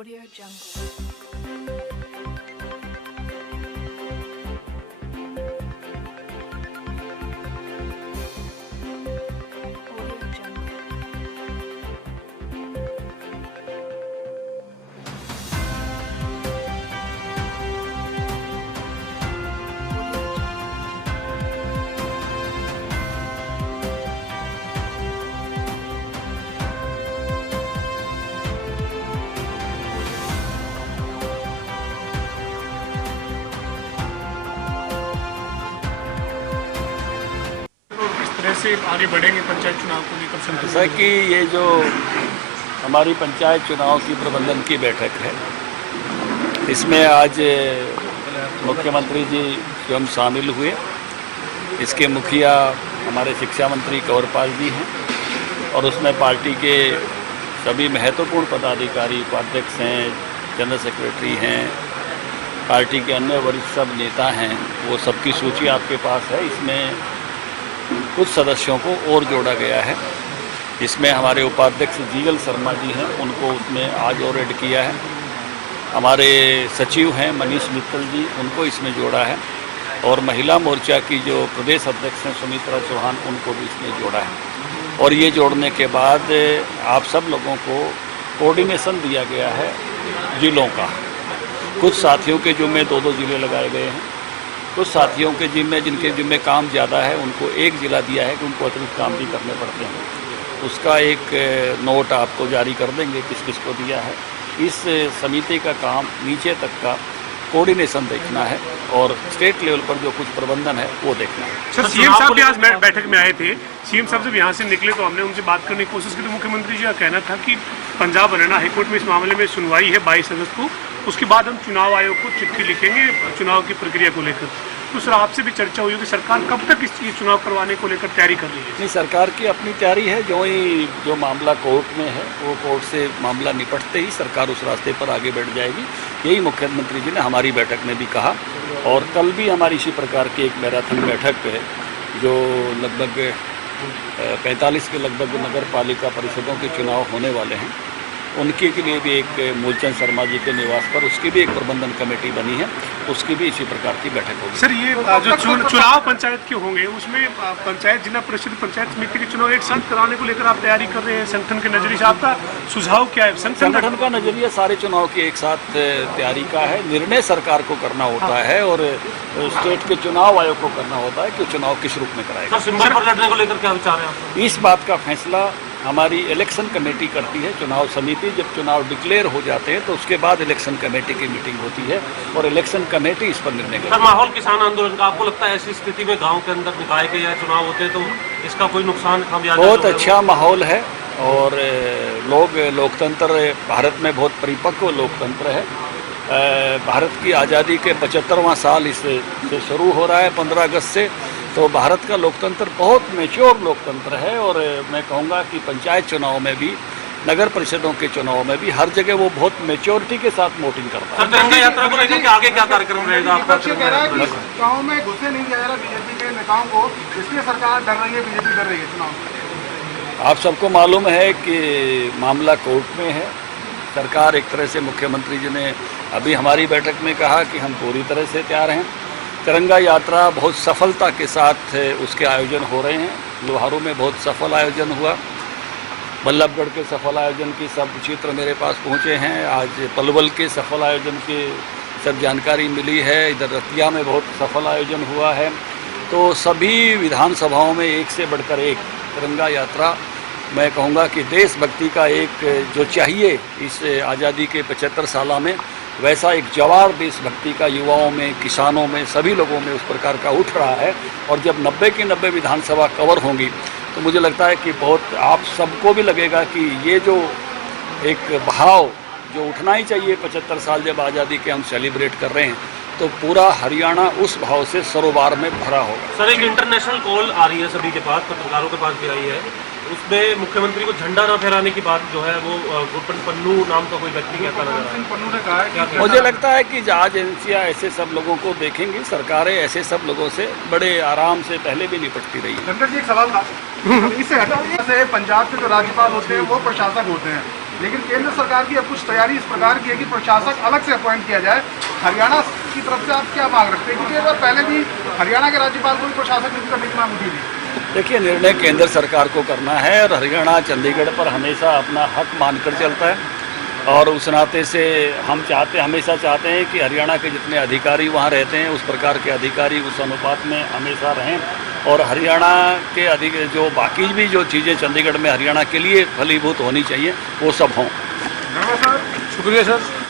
Audio Jungle. Audio Jungle. Audio Jungle. किस तरह से आगे बढ़ेंगे पंचायत चुनाव को लेकर संतुलित? जैसा कि ये जो हमारी पंचायत चुनाव की प्रबंधन की बैठक है, इसमें आज मुख्यमंत्री जी स्वयं शामिल हुए। इसके मुखिया हमारे शिक्षा मंत्री कंवरपाल जी हैं और उसमें पार्टी के सभी महत्वपूर्ण पदाधिकारी, उपाध्यक्ष हैं, जनरल सेक्रेटरी हैं, पार्टी के अन्य वरिष्ठ सब नेता हैं। वो सबकी सूची आपके पास है। इसमें कुछ सदस्यों को और जोड़ा गया है। इसमें हमारे उपाध्यक्ष जीगल शर्मा जी हैं, उनको उसमें आज और ऐड किया है। हमारे सचिव हैं मनीष मित्तल जी, उनको इसमें जोड़ा है। और महिला मोर्चा की जो प्रदेश अध्यक्ष हैं सुमित्रा चौहान, उनको भी इसमें जोड़ा है। और ये जोड़ने के बाद आप सब लोगों को कोऑर्डिनेशन दिया गया है जिलों का। कुछ साथियों के जिम्मे 2-2 जिले लगाए गए हैं। कुछ साथियों के जिम्मे, जिनके जिम्मे काम ज़्यादा है, उनको एक ज़िला दिया है कि उनको अतिरिक्त काम भी करने पड़ते हैं। उसका एक नोट आपको जारी कर देंगे किस किस को दिया है। इस समिति का काम नीचे तक का कोऑर्डिनेशन देखना है और स्टेट लेवल पर जो कुछ प्रबंधन है वो देखना है। सर, सीएम साहब भी आज बैठक में आए थे। सीएम साहब जब यहाँ से निकले तो हमने उनसे बात करने की कोशिश की तो मुख्यमंत्री जी का कहना था कि पंजाब हरियाणा हाईकोर्ट में इस मामले में सुनवाई है 22 अगस्त को, उसके बाद हम चुनाव आयोग को चिट्ठी लिखेंगे चुनाव की प्रक्रिया को लेकर। तो सर, आपसे भी चर्चा हुई कि सरकार कब तक इस चुनाव करवाने को लेकर तैयारी कर रही है? नहीं, सरकार की अपनी तैयारी है। जो मामला कोर्ट में है वो कोर्ट से मामला निपटते ही सरकार उस रास्ते पर आगे बढ़ जाएगी। यही मुख्यमंत्री जी ने हमारी बैठक में भी कहा। और कल भी हमारी इसी प्रकार की एक मैराथन बैठक है, जो लगभग 45 के लगभग नगर पालिका परिषदों के चुनाव होने वाले हैं, उनके के लिए भी एक मूलचंद शर्मा जी के निवास पर उसकी भी एक प्रबंधन कमेटी बनी है, उसकी भी इसी प्रकार की बैठक होगी। सर, ये जो चुनाव पंचायत के होंगे उसमें पंचायत जिला परिषद पंचायत समिति के चुनाव एक साथ कराने को लेकर आप तैयारी कर रहे हैं। संगठन के नजरिए से आपका सुझाव क्या है? संगठन का नजरिया सारे चुनाव की एक साथ तैयारी का है। निर्णय सरकार को करना होता है और स्टेट के चुनाव आयोग को करना होता है कि चुनाव किस रूप में कराएगा। सिंबल पर लड़ने को लेकर क्या विचार है आपका? इस बात का फैसला हमारी इलेक्शन कमेटी करती है। चुनाव समिति जब चुनाव डिक्लेयर हो जाते हैं तो उसके बाद इलेक्शन कमेटी की मीटिंग होती है और इलेक्शन कमेटी इस पर निर्णय करती है। माहौल किसान आंदोलन का आपको लगता है ऐसी स्थिति में गांव के अंदर निकाय के या चुनाव होते हैं तो इसका कोई नुकसान खामियाजा? बहुत अच्छा माहौल है और लोग लोकतंत्र, भारत में बहुत परिपक्व लोकतंत्र है। भारत की आज़ादी के 75वां साल इससे शुरू हो रहा है 15 अगस्त से। तो भारत का लोकतंत्र बहुत मैच्योर लोकतंत्र है और मैं कहूँगा कि पंचायत चुनाव में भी, नगर परिषदों के चुनाव में भी हर जगह वो बहुत मैच्योरिटी के साथ वोटिंग करता है। सर, तिरंगा यात्रा को लेकर आगे क्या कार्यक्रम रहेगा आपका? गाँव में घुसने नहीं दिया जा रहा बीजेपी के नेताओं को, इसलिए सरकार डर रही है, बीजेपी डर रही है चुनाव से। आप सबको मालूम है कि मामला कोर्ट में है। सरकार एक तरह से, मुख्यमंत्री जी ने अभी हमारी बैठक में कहा कि हम पूरी तरह से तैयार हैं। तिरंगा यात्रा बहुत सफलता के साथ उसके आयोजन हो रहे हैं। लोहारू में बहुत सफल आयोजन हुआ, बल्लभगढ़ के सफल आयोजन की सब चित्र मेरे पास पहुंचे हैं। आज पलवल के सफल आयोजन की सब जानकारी मिली है। इधर रतिया में बहुत सफल आयोजन हुआ है। तो सभी विधानसभाओं में एक से बढ़कर एक तिरंगा यात्रा, मैं कहूँगा कि देशभक्ति का एक जो चाहिए इस आज़ादी के 75 साल में, वैसा एक जवार देशभक्ति का युवाओं में, किसानों में, सभी लोगों में उस प्रकार का उठ रहा है। और जब 90 की 90 विधानसभा कवर होंगी तो मुझे लगता है कि बहुत आप सबको भी लगेगा कि ये जो एक भाव जो उठना ही चाहिए 75 साल जब आज़ादी के हम सेलिब्रेट कर रहे हैं, तो पूरा हरियाणा उस भाव से सरोबार में भरा होगा। सर, एक इंटरनेशनल कॉल आ रही है सभी के पास, पत्रकारों के पास भी आई है। उसमें मुख्यमंत्री को झंडा न फहराने की बात जो है वो गुरपन पन्नू नाम का कोई व्यक्ति कहता नजर आ रहा है। मुझे लगता है कि जहाज एजेंसियाँ ऐसे सब लोगों को देखेंगी, सरकारें ऐसे सब लोगों से बड़े आराम से पहले भी निपटती रही है। धनकर जी, एक सवाल था, इससे हटा से पंजाब के जो राज्यपाल होते हैं वो प्रशासक होते हैं, लेकिन केंद्र सरकार की अब कुछ तैयारी इस प्रकार की है कि प्रशासक अलग से अपॉइंट किया जाए। हरियाणा की तरफ से आप क्या मांग रखते हैं, क्योंकि एक बार पहले भी हरियाणा के राज्यपाल को भी प्रशासक नियुक्त करने की मांग उठी थी। देखिए, निर्णय केंद्र सरकार को करना है और हरियाणा चंडीगढ़ पर हमेशा अपना हक मानकर चलता है और उस नाते से हम हमेशा चाहते हैं कि हरियाणा के जितने अधिकारी वहाँ रहते हैं उस प्रकार के अधिकारी उस अनुपात में हमेशा रहें और हरियाणा के जो बाकी भी जो चीज़ें चंडीगढ़ में हरियाणा के लिए फलीभूत होनी चाहिए वो सब हों। धन्यवाद सर। शुक्रिया सर।